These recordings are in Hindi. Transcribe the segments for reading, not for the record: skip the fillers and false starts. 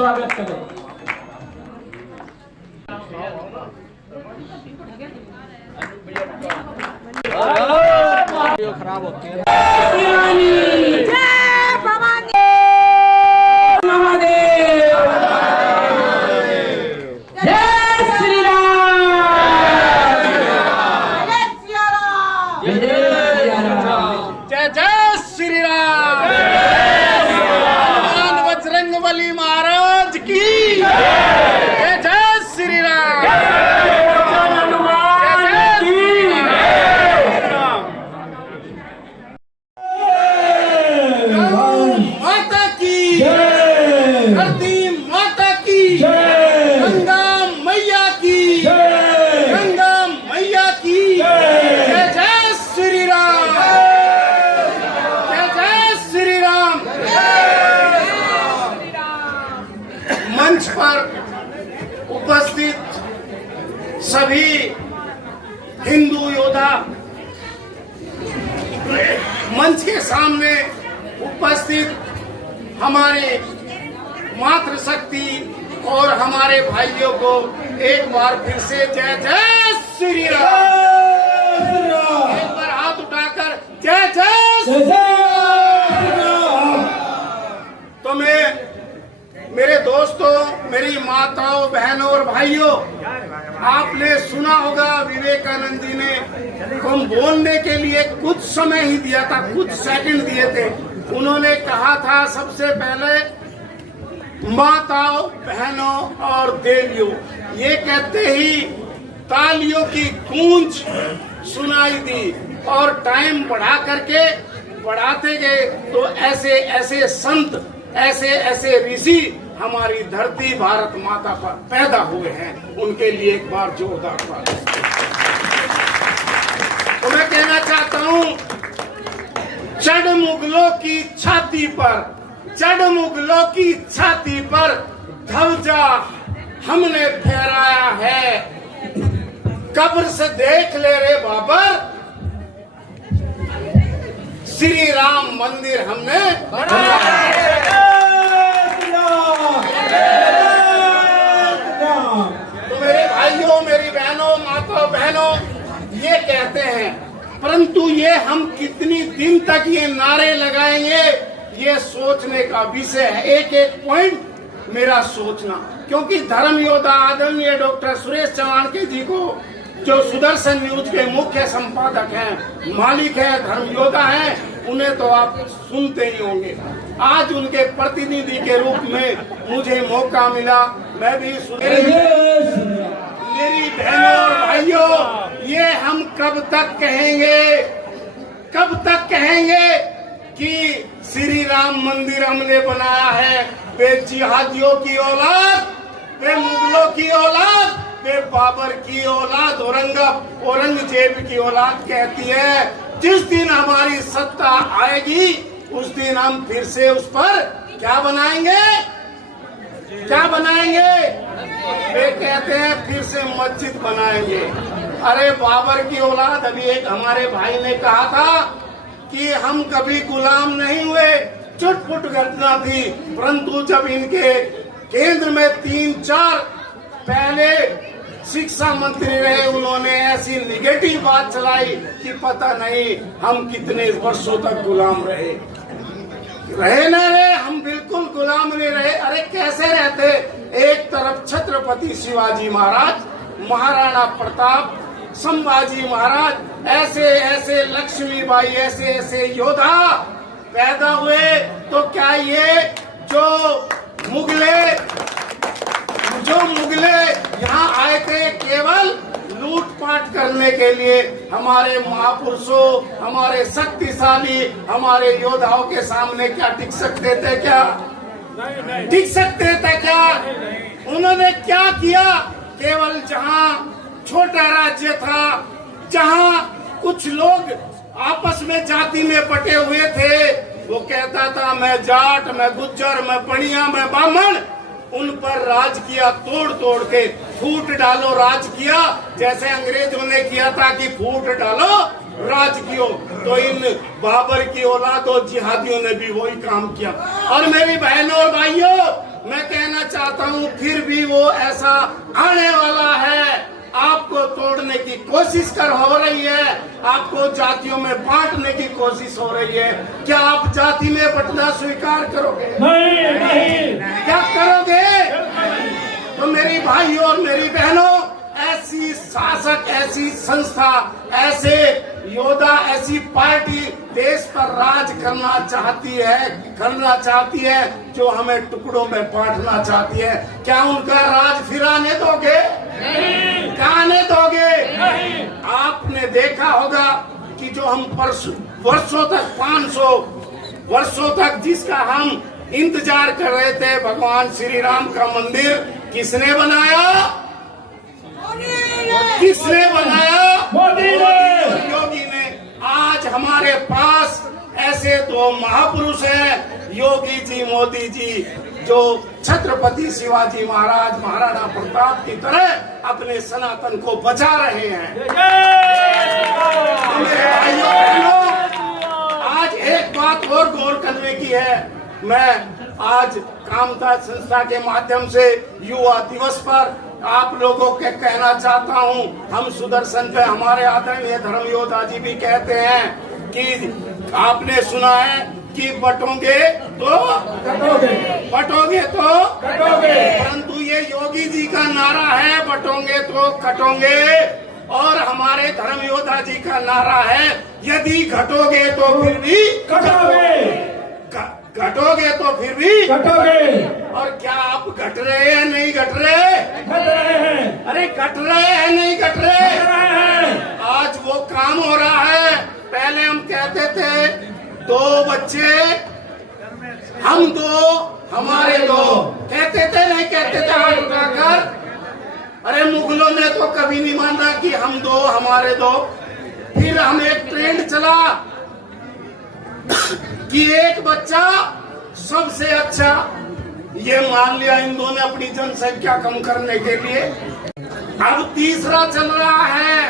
स्वागत करें। खराब होती है। बली महाराज की जय जय श्री राम। माता की धरती माता की गंगा मैया की गंगा मैया की जय जय श्री राम। जय जय श्री राम। मंच पर उपस्थित सभी हिंदू योद्धा, मंच के सामने उपस्थित हमारे मातृशक्ति और हमारे भाइयों को एक बार फिर से जय जय श्री राम। एक बार हाथ उठाकर जय जय श्री राम। तो मैं, मेरे दोस्तों, मेरी माताओं, बहनों और भाइयों, आपने सुना होगा विवेकानंद जी ने हम बोलने के लिए कुछ समय ही दिया था, कुछ सेकंड दिए थे। उन्होंने कहा था सबसे पहले माताओं, बहनों और देवियों, ये कहते ही तालियों की गूंज सुनाई दी और टाइम बढ़ाते गए तो ऐसे ऐसे संत, ऐसे ऐसे ऋषि हमारी धरती भारत माता पर पैदा हुए हैं। उनके लिए एक बार जोरदार ताली। तो मैं कहना चाहता हूँ, चढ़ मुगलों की छाती पर, चढ़ मुगलों की छाती पर ध्वजा हमने फहराया है। कब्र से देख ले रे बाबर, श्री राम मंदिर हमने बनाया है। तो मेरे भाइयों, मेरी बहनों, माताओं, बहनों, ये कहते हैं, परंतु ये हम कितनी दिन तक ये नारे लगाएंगे, ये सोचने का विषय है। एक एक पॉइंट मेरा सोचना, क्योंकि धर्म योद्धा आदरणीय डॉक्टर सुरेश चौहान जी को, जो सुदर्शन न्यूज के मुख्य संपादक हैं, मालिक हैं, धर्म योद्धा हैं, उन्हें तो आप सुनते ही होंगे। आज उनके प्रतिनिधि के रूप में मुझे मौका मिला। मैं भी मेरी बहनों और भाइयों, ये हम कब तक कहेंगे कि श्री राम मंदिर हमने बनाया है। वे जिहादियों की औलाद, वे मुगलों की औलाद, वे बाबर की औलाद, औरंगजेब की औलाद कहती है। जिस दिन हमारी सत्ता आएगी उस दिन हम फिर से उस पर क्या बनाएंगे? वे कहते हैं फिर से मस्जिद बनाएंगे। अरे बाबर की औलाद, अभी एक हमारे भाई ने कहा था कि हम कभी गुलाम नहीं हुए, चुटपुट घटना थी, परंतु जब इनके केंद्र में 3-4 पहले शिक्षा मंत्री रहे, उन्होंने ऐसी निगेटिव बात चलाई कि पता नहीं हम कितने वर्षों तक गुलाम रहे न रहे। हम बिल्कुल गुलाम नहीं रहे। अरे कैसे रहते? एक तरफ छत्रपति शिवाजी महाराज, महाराणा प्रताप, संभाजी महाराज, ऐसे ऐसे लक्ष्मीबाई, ऐसे ऐसे योद्धा पैदा हुए। तो क्या ये जो मुगले यहाँ आए थे केवल लूटपाट करने के लिए? हमारे महापुरुषों, हमारे शक्तिशाली, हमारे योद्धाओं के सामने क्या टिक सकते थे? क्या टिक सकते थे? क्या उन्होंने क्या किया? केवल जहाँ छोटा राज्य था, जहाँ कुछ लोग आपस में जाति में बटे हुए थे, वो कहता था मैं जाट, मैं गुज्जर, मैं पणिया, मैं ब्राह्मण, उन पर राज किया, तोड़ तोड़ के फूट डालो राज किया, जैसे अंग्रेजों ने किया था कि फूट डालो राज किया, तो इन बाबर की औलाद और जिहादियों ने भी वही काम किया। और मेरी बहनों और भाइयों, मैं कहना चाहता हूँ फिर भी वो ऐसा आने वाला है, आपको तोड़ने की कोशिश हो रही है, आपको जातियों में बांटने की कोशिश हो रही है। क्या आप जाति में बंटना स्वीकार करोगे? नहीं। क्या करोगे? तो मेरी भाइयों और मेरी बहनों, ऐसी शासक, ऐसी संस्था, ऐसे योद्धा, ऐसी पार्टी देश पर राज करना चाहती है जो हमें टुकड़ों में बांटना चाहती है। क्या उनका राज फिर आने दोगे? नहीं। क्या आने दोगे? नहीं। आपने देखा होगा कि जो हम वर्षों तक 500 वर्षों तक जिसका हम इंतजार कर रहे थे, भगवान श्री राम का मंदिर किसने बनाया? किसने बनाया? मोदी ने। योगी ने। आज हमारे पास ऐसे दो महापुरुष हैं, योगी जी, मोदी जी, जो छत्रपति शिवाजी महाराज, महाराणा प्रताप की तरह अपने सनातन को बचा रहे हैं। मेरे भाइयों बहनों, आज एक बात और गौर करने की है। मैं आज कामता संस्था के माध्यम से युवा दिवस पर आप लोगों के कहना चाहता हूं, हम सुदर्शन पे हमारे आदरणीय धर्म योद्धा जी भी कहते हैं कि आपने सुना है कि बटोगे तो कटोगे, बटोगे तो कटोगे, परंतु ये योगी जी का नारा है बटोगे तो कटोगे, और हमारे धर्म योद्धा जी का नारा है यदि घटोगे तो फिर भी कटोगे, घटोगे तो फिर भी कटोगे। और क्या आप घट रहे हैं? नहीं घट रहे? घट रहे हैं। अरे घट रहे हैं, नहीं घट रहे? घट रहे हैं। आज वो काम हो रहा है। पहले हम कहते थे 2 बच्चे हम 2 हमारे 2 कहते थे, नहीं कहते थे हाथ उठाकर? अरे मुगलों ने तो कभी नहीं माना कि हम 2 हमारे 2। फिर हम एक ट्रेंड चला कि एक बच्चा सबसे अच्छा, ये मान लिया हिंदुओं ने अपनी जनसंख्या कम करने के लिए। अब तीसरा चल रहा है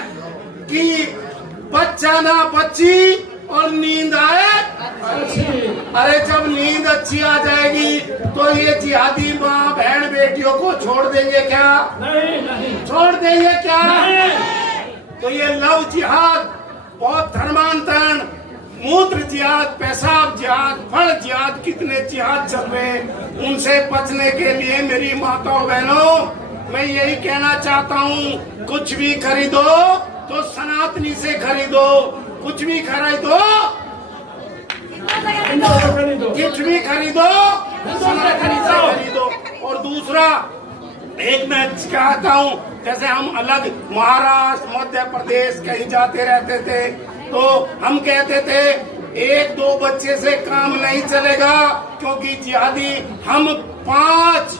कि बच्चा ना बच्ची और नींद आए अच्छी। अरे जब नींद अच्छी आ जाएगी तो ये जिहादी माँ बहन बेटियों को छोड़ देंगे क्या? नहीं। छोड़ देंगे क्या? नहीं। तो ये लव जिहाद, बहुत धर्मांतरण, मूत्र जिहाद, पेशाब जिहाद, फल जिहाद, कितने जिहाद चल रहे हैं, उनसे बचने के लिए मेरी माताओं बहनों, मैं यही कहना चाहता हूँ, कुछ भी खरीदो तो सनातनी से खरीदो, कुछ भी खरीदो, कुछ भी खरीदो सनातनी से खरीदो। और दूसरा, एक मैं चाहता हूँ, जैसे हम अलग महाराष्ट्र, मध्य प्रदेश कहीं जाते रहते थे तो हम कहते थे 1-2 बच्चे से काम नहीं चलेगा, क्योंकि जिहादी हम 5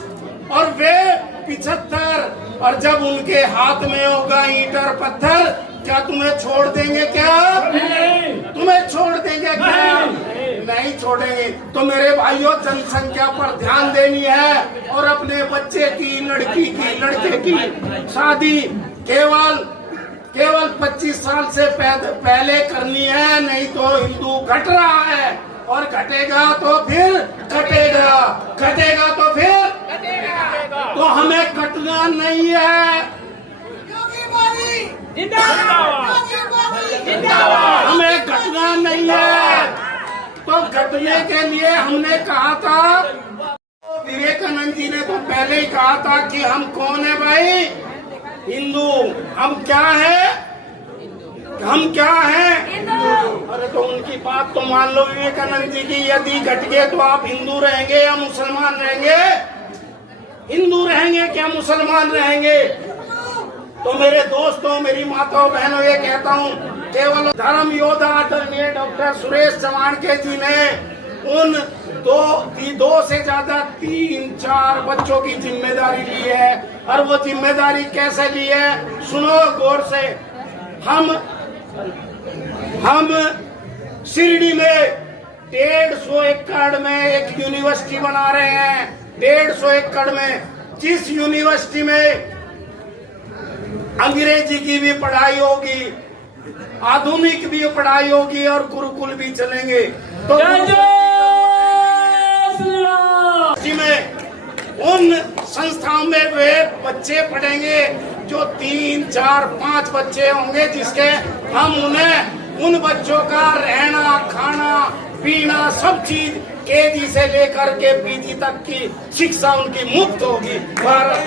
और वे 75, और जब उनके हाथ में होगा ईंट और पत्थर, क्या तुम्हें छोड़ देंगे? क्या तुम्हें छोड़ देंगे? क्या नहीं छोड़ेंगे। तो मेरे भाइयों, जनसंख्या पर ध्यान देनी है और अपने बच्चे की, लड़की की, लड़के की शादी केवल 25 साल से पहले करनी है, नहीं तो हिंदू घट रहा है, और घटेगा तो फिर कटेगा, घटेगा तो फिर कटेगा। तो हमें कटना नहीं है, हमें घटना नहीं है। तो घटने के लिए हमने कहा था, विवेकानंद जी ने तो पहले ही कहा था कि हम कौन है भाई? हिंदू। हम क्या है? हम क्या हैं? अरे तो उनकी बात तो मान लो विवेकानंद जी की, यदि घट गए तो आप हिंदू रहेंगे या मुसलमान रहेंगे? हिंदू रहेंगे क्या मुसलमान रहेंगे? तो मेरे दोस्तों, मेरी माताओं बहनों, ये कहता हूँ, केवल धर्म योद्धा आदरणीय डॉक्टर सुरेश चवाणके जी ने उन 2 से ज्यादा 3-4 बच्चों की जिम्मेदारी ली है। और वो जिम्मेदारी कैसे ली है, सुनो गौर से। हम शिरडी में 150 एकड़ में एक यूनिवर्सिटी बना रहे हैं। 150 एकड़ में, जिस यूनिवर्सिटी में अंग्रेजी की भी पढ़ाई होगी, आधुनिक भी पढ़ाई होगी और गुरुकुल भी चलेंगे। तो जय जय श्री राम। में उन संस्थाओं में वे बच्चे पढ़ेंगे जो 3, 4, 5 बच्चे होंगे, जिसके हम उन्हें उन बच्चों का रहना, खाना, पीना सब चीज केजी से लेकर के पीजी तक की शिक्षा उनकी मुफ्त होगी। भारत